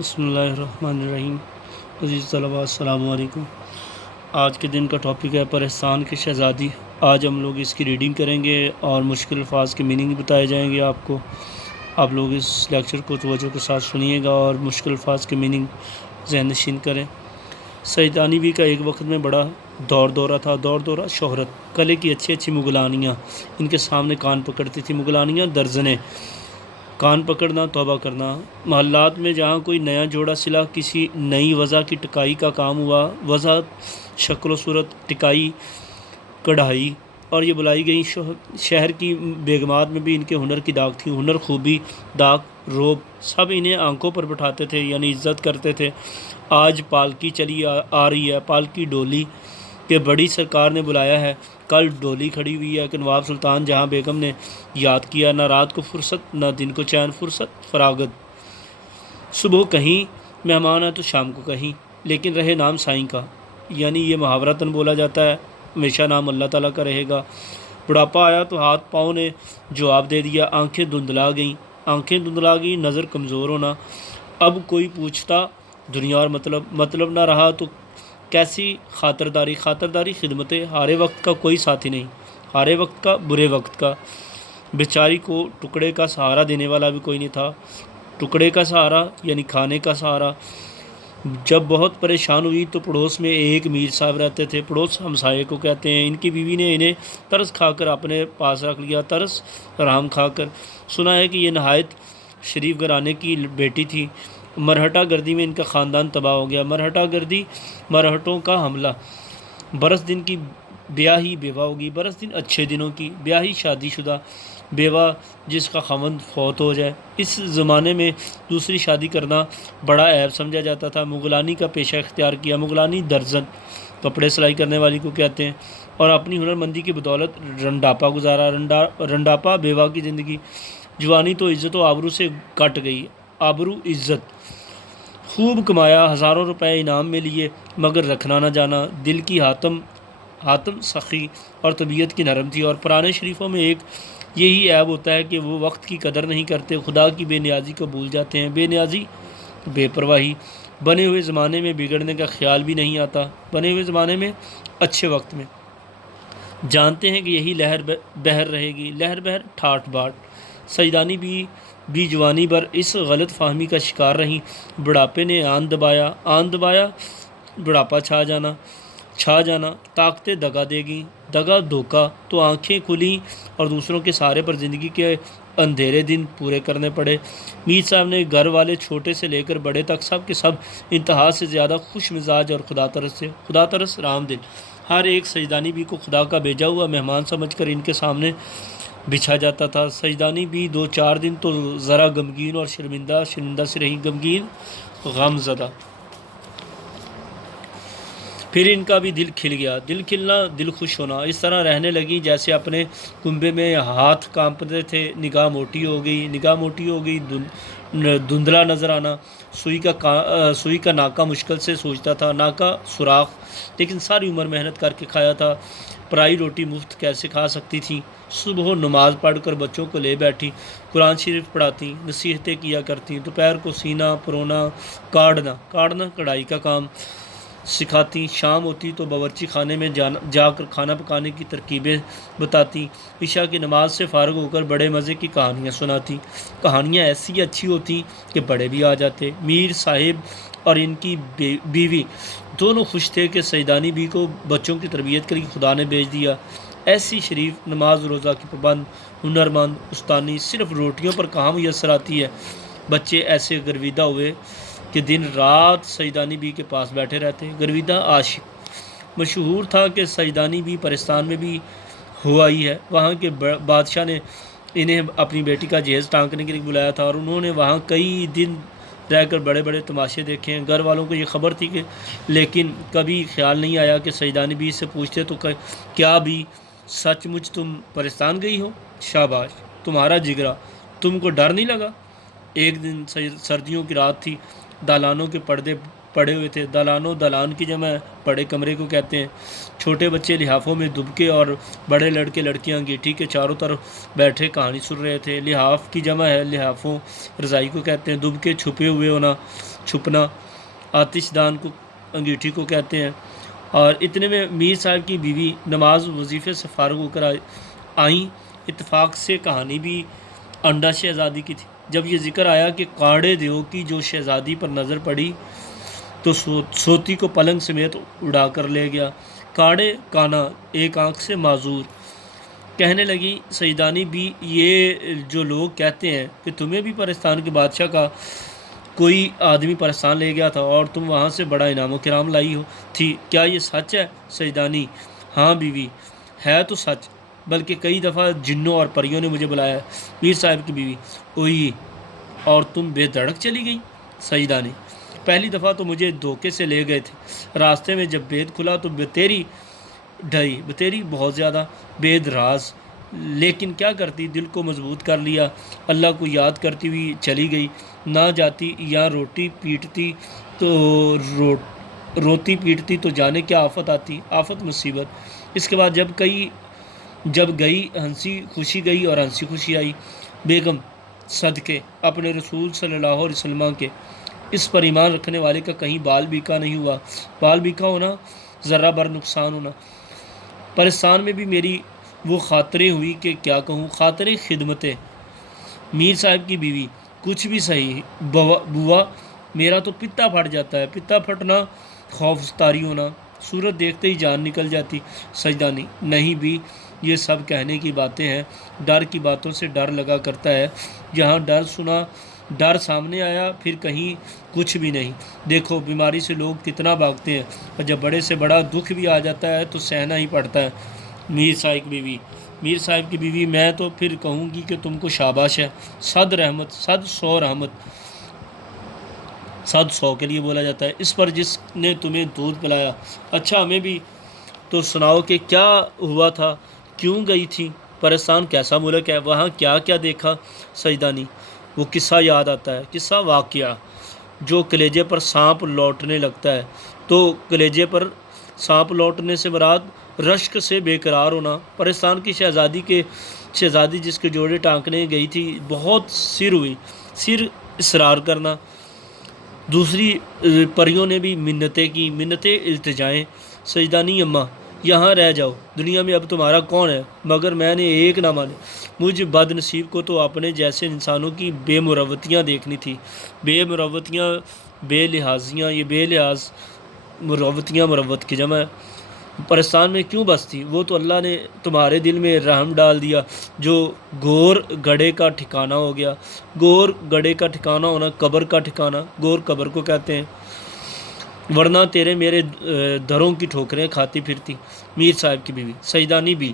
بسم اللہ الرحمن الرحیم۔ عزیز طلباء السلام علیکم۔ آج کے دن کا ٹاپک ہے پر احسان کی شہزادی۔ آج ہم لوگ اس کی ریڈنگ کریں گے اور مشکل الفاظ کے میننگ بتائے جائیں گے آپ کو۔ آپ لوگ اس لیکچر کو توجہ کے ساتھ سنیے گا اور مشکل الفاظ کے میننگ ذہن نشین کریں۔ سیدانی بی کا ایک وقت میں بڑا دورہ تھا۔ دورہ شہرت، کلے کی اچھی اچھی مغلانیاں ان کے سامنے کان پکڑتی تھی۔ مغلانیاں درجنیں، کان پکڑنا توبہ کرنا۔ محلات میں جہاں کوئی نیا جوڑا سلا، کسی نئی وضع کی ٹکائی کا کام ہوا، وضع شکل و صورت، ٹکائی کڑھائی اور یہ بلائی گئی شہر کی بیگمات میں بھی ان کے ہنر کی داغ تھی۔ ہنر، خوبی، داغ، روب سب انہیں آنکھوں پر بٹھاتے تھے، یعنی عزت کرتے تھے۔ آج پالکی چلی آ رہی ہے، پالکی ڈولی کہ بڑی سرکار نے بلایا ہے۔ کل ڈولی کھڑی ہوئی ہے کہ نواب سلطان جہاں بیگم نے یاد کیا۔ نہ رات کو فرصت، نہ دن کو چین، فرصت فراغت۔ صبح کہیں مہمان ہے تو شام کو کہیں، لیکن رہے نام سائیں کا، یعنی یہ محاورتاً بولا جاتا ہے، ہمیشہ نام اللہ تعالیٰ کا رہے گا۔ بڑھاپا آیا تو ہاتھ پاؤں نے جواب دے دیا، آنکھیں دھندلا گئیں، نظر کمزور ہونا۔ اب کوئی پوچھتا دنیا اور مطلب نہ رہا تو کیسی خاطرداری خدمت ہارے وقت کا کوئی ساتھی نہیں، ہارے وقت کا، برے وقت کا۔ بیچاری کو ٹکڑے کا سہارا دینے والا بھی کوئی نہیں تھا۔ ٹکڑے کا سہارا یعنی کھانے کا سہارا۔ جب بہت پریشان ہوئی تو پڑوس میں ایک میر صاحب رہتے تھے، پڑوس ہمسائے کو کہتے ہیں۔ ان کی بیوی نے انہیں ترس کھا کر اپنے پاس رکھ لیا، ترس رحم کھا کر۔ سنا ہے کہ یہ نہایت شریف گھرانے کی بیٹی تھی۔ مرہٹہ گردی میں ان کا خاندان تباہ ہو گیا۔ مرہٹہ گردی، مرہٹوں کا حملہ۔ برس دن کی بیاہی بیوہ ہوگی، برس دن اچھے دنوں کی بیاہی شادی شدہ بیوہ جس کا خاوند فوت ہو جائے۔ اس زمانے میں دوسری شادی کرنا بڑا عیب سمجھا جاتا تھا۔ مغلانی کا پیشہ اختیار کیا۔ مغلانی درزن، کپڑے سلائی کرنے والی کو کہتے ہیں، اور اپنی ہنرمندی کی بدولت رنڈاپا گزارا۔ رنڈاپا بیوہ کی زندگی۔ جوانی تو عزت و آبرو سے کٹ گئی، آبرو عزت۔ خوب کمایا، ہزاروں روپے انعام میں لیے، مگر رکھنا نہ جانا۔ دل کی حاتم سخی اور طبیعت کی نرم تھی۔ اور پرانے شریفوں میں ایک یہی عیب ہوتا ہے کہ وہ وقت کی قدر نہیں کرتے، خدا کی بے نیازی کو بھول جاتے ہیں۔ بے نیازی، بے پرواہی۔ بنے ہوئے زمانے میں بگڑنے کا خیال بھی نہیں آتا، بنے ہوئے زمانے میں، اچھے وقت میں۔ جانتے ہیں کہ یہی لہر بہر رہے گی، لہر بہر ٹھاٹھ باٹھ۔ سیدانی بھی جوانی بھر اس غلط فہمی کا شکار رہیں۔ بڑھاپے نے آن دبایا، بڑھاپا چھا جانا، طاقتیں دگا دے گئیں، دگا دھوکا تو آنکھیں کھلیں اور دوسروں کے سہارے پر زندگی کے اندھیرے دن پورے کرنے پڑے۔ میر صاحب نے گھر والے چھوٹے سے لے کر بڑے تک سب کے سب انتہا سے زیادہ خوش مزاج اور خدا ترس رحم دل۔ ہر ایک سیدانی بی کو خدا کا بھیجا ہوا مہمان سمجھ کر ان کے سامنے بچھا جاتا تھا۔ سیدانی بی 2-4 دن تو ذرا غمگین اور شرمندہ سے رہی، غمگین، غم زدہ۔ پھر ان کا بھی دل کھل گیا، دل کھلنا، دل خوش ہونا۔ اس طرح رہنے لگی جیسے اپنے کنبے میں ہاتھ کانپتے تھے۔ نگاہ موٹی ہو گئی، دھندلا نظر آنا۔ سوئی کا ناکہ مشکل سے سوچتا تھا، ناکہ سوراخ، لیکن ساری عمر محنت کر کے کھایا تھا، پرائی روٹی مفت کیسے کھا سکتی تھی۔ صبح نماز پڑھ کر بچوں کو لے بیٹھی، قرآن شریف پڑھاتی، نصیحتیں کیا کرتی۔ دوپہر کو سینہ پرونا، کاڑنا کڑھائی کا کام سکھاتی۔ شام ہوتی تو باورچی خانے میں جا کر کھانا پکانے کی ترکیبیں بتاتی۔ عشاء کی نماز سے فارغ ہو کر بڑے مزے کی کہانیاں سناتی۔ کہانیاں ایسی اچھی ہوتی کہ بڑے بھی آ جاتے۔ میر صاحب اور ان کی بیوی دونوں خوش تھے کہ سیدانی بی کو بچوں کی تربیت کے لیے خدا نے بھیج دیا۔ ایسی شریف، نماز روزہ کی پابند، ہنرمند، استانی صرف روٹیوں پر کہاں میسر آتی ہے۔ بچے ایسے گرویدہ ہوئے کہ دن رات سیدانی بی کے پاس بیٹھے رہتے۔ گرویدہ عاشق۔ مشہور تھا کہ سیدانی بی پرستان میں بھی ہو آئی ہے۔ وہاں کے بادشاہ نے انہیں اپنی بیٹی کا جہیز ٹانکنے کے لیے بلایا تھا، اور انہوں نے وہاں کئی دن رہ کر بڑے بڑے تماشے دیکھے ہیں۔ گھر والوں کو یہ خبر تھی کہ، لیکن کبھی خیال نہیں آیا کہ سیدانی بی سے پوچھتے تو کیا بھی سچ مچ تم پرستان گئی ہو؟ شاباش تمہارا جگرا، تم کو ڈر نہیں لگا؟ ایک دن سردیوں کی رات تھی، دالانوں کے پردے پڑے ہوئے تھے۔ دالان کی جمع بڑے کمرے کو کہتے ہیں۔ چھوٹے بچے لحافوں میں دبکے اور بڑے لڑکے لڑکیاں انگیٹھی کے چاروں طرف بیٹھے کہانی سن رہے تھے۔ لحاف کی جمع ہے لحافوں، رضائی کو کہتے ہیں۔ دبکے، چھپے ہوئے ہونا، چھپنا، آتش دان کو انگیٹھی کو کہتے ہیں۔ اور اتنے میں میر صاحب کی بیوی نماز وظیفے سے فارغ ہو کر آئیں۔ اتفاق سے کہانی بھی انڈا شہزادی کی تھی۔ جب یہ ذکر آیا کہ کاڑے دیو کی جو شہزادی پر نظر پڑی تو سوتی کو پلنگ سمیت اڑا کر لے گیا۔ کاڑے کانا، ایک آنکھ سے معذور۔ کہنے لگی سیدانی بھی، یہ جو لوگ کہتے ہیں کہ تمہیں بھی پرستان کے بادشاہ کا کوئی آدمی پرستان لے گیا تھا اور تم وہاں سے بڑا انعام و کرام لائی تھی، کیا یہ سچ ہے؟ سیدانی: ہاں بیوی، ہے تو سچ، بلکہ کئی دفعہ جنوں اور پریوں نے مجھے بلایا ہے۔ میر صاحب کی بیوی: اوئی، اور تم بے دھڑک چلی گئی؟ سیدانی: پہلی دفعہ تو مجھے دھوکے سے لے گئے تھے، راستے میں جب بید کھلا تو بتیری ڈھائی، بتیری بہت زیادہ بید راز، لیکن کیا کرتی، دل کو مضبوط کر لیا، اللہ کو یاد کرتی ہوئی چلی گئی۔ نہ جاتی یا روتی پیٹتی تو جانے کیا آفت آتی، آفت مصیبت۔ اس کے بعد جب گئی ہنسی خوشی گئی اور ہنسی خوشی آئی۔ بیگم: صدقے اپنے رسول صلی اللہ علیہ وسلم کے، اس پر ایمان رکھنے والے کا کہیں بال بیکا نہیں ہوا۔ بال بیکا ہونا، ذرہ بر نقصان ہونا۔ پرستان میں بھی میری وہ خاطریں ہوئی کہ کیا کہوں، خاطریں خدمتیں۔ میر صاحب کی بیوی: کچھ بھی صحیح بوا، میرا تو پتا پھٹ جاتا ہے۔ پتا پھٹنا، خوف طاری ہونا، صورت دیکھتے ہی جان نکل جاتی۔ سجدانی: نہیں بھی، یہ سب کہنے کی باتیں ہیں، ڈر کی باتوں سے ڈر لگا کرتا ہے، جہاں ڈر سنا، ڈر سامنے آیا پھر کہیں کچھ بھی نہیں۔ دیکھو بیماری سے لوگ کتنا بھاگتے ہیں، اور جب بڑے سے بڑا دکھ بھی آ جاتا ہے تو سہنا ہی پڑتا ہے۔ میر صاحب کی بیوی: میر صاحب کی بیوی: میں تو پھر کہوں گی کہ تم کو شاباش ہے، صد رحمت، صد سو رحمت، صد سو کے لیے بولا جاتا ہے، اس پر جس نے تمہیں دودھ پلایا۔ اچھا ہمیں بھی تو سناؤ کہ کیا ہوا تھا، کیوں گئی تھی؟ پرستان کیسا ملک ہے، وہاں کیا کیا دیکھا؟ سجدانی: وہ قصہ یاد آتا ہے، قصہ واقعہ جو کلیجے پر سانپ لوٹنے لگتا ہے۔ تو کلیجے پر سانپ لوٹنے سے مراد رشک سے بے قرار ہونا۔ پرستان کی شہزادی جس کے جوڑے ٹانکنے گئی تھی، بہت سر ہوئی، سر اصرار کرنا۔ دوسری پریوں نے بھی منتیں کی، منتیں التجائیں۔ سجدانی: اماں یہاں رہ جاؤ، دنیا میں اب تمہارا کون ہے؟ مگر میں نے ایک نہ مانے، مجھ بد نصیب کو تو اپنے جیسے انسانوں کی بے مروتیاں دیکھنی تھی۔ بے مروتیاں، بے لحاظیاں، یہ بے لحاظ، مروتیاں مروت کی جمع ہے۔ پرستان میں کیوں بس تھی؟ وہ تو اللہ نے تمہارے دل میں رحم ڈال دیا جو گور گڑے کا ٹھکانہ ہو گیا۔ گور گڑے کا ٹھکانہ ہونا، قبر کا ٹھکانہ، گور قبر کو کہتے ہیں، ورنہ تیرے میرے دروں کی ٹھوکریں کھاتی پھرتی۔ میر صاحب کی بیوی: سجدانی بھی،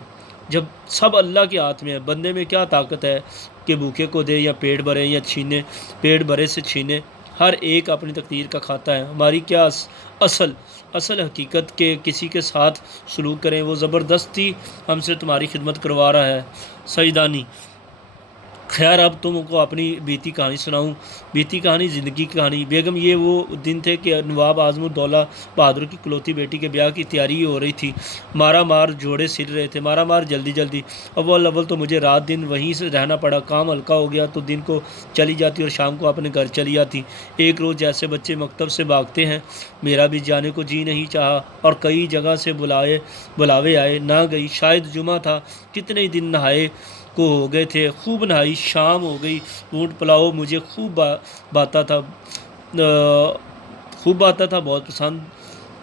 جب سب اللہ کے ہاتھ میں ہے، بندے میں کیا طاقت ہے کہ بھوکے کو دے یا پیٹ بھرے یا چھینے، پیٹ بھرے سے چھینے، ہر ایک اپنی تقدیر کا کھاتا ہے۔ ہماری کیا اصل حقیقت کہ کسی کے ساتھ سلوک کریں، وہ زبردستی ہم سے تمہاری خدمت کروا رہا ہے۔ سجدانی: خیر اب تم کو اپنی بیتی کہانی سناؤں۔ بیتی کہانی، زندگی کی کہانی۔ بیگم: یہ وہ دن تھے کہ نواب اعظم الدولہ بہادر کی اکلوتی بیٹی کے بیاہ کی تیاری ہو رہی تھی۔ مارا مار جوڑے سل رہے تھے، مارا مار جلدی۔ اول تو مجھے رات دن وہیں سے رہنا پڑا، کام ہلکا ہو گیا تو دن کو چلی جاتی اور شام کو اپنے گھر چلی جاتی۔ ایک روز جیسے بچے مکتب سے بھاگتے ہیں، میرا بھی جانے کو جی نہیں چاہا اور کئی جگہ سے بلاوے آئے، نہ گئی۔ شاید جمعہ تھا، کتنے ہی دن نہائے کو ہو گئے تھے، خوب نہائی، شام ہو گئی۔ اونٹ پلاؤ مجھے خوب باتا تھا،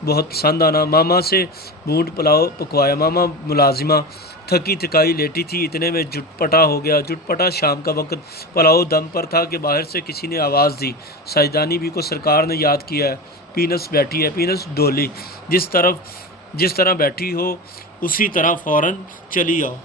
بہت پسند آنا۔ ماما سے بونٹ پلاؤ پکوایا، ماما ملازمہ، تھکی تھکائی لیٹی تھی، اتنے میں جٹ پٹا ہو گیا۔ جٹ پٹا شام کا وقت، پلاؤ دم پر تھا کہ باہر سے کسی نے آواز دی، سجدانی بھی کو سرکار نے یاد کیا ہے، پینس بیٹھی ہے۔ پینس ڈولی، جس طرح بیٹھی ہو اسی طرح فوراً چلی آؤ۔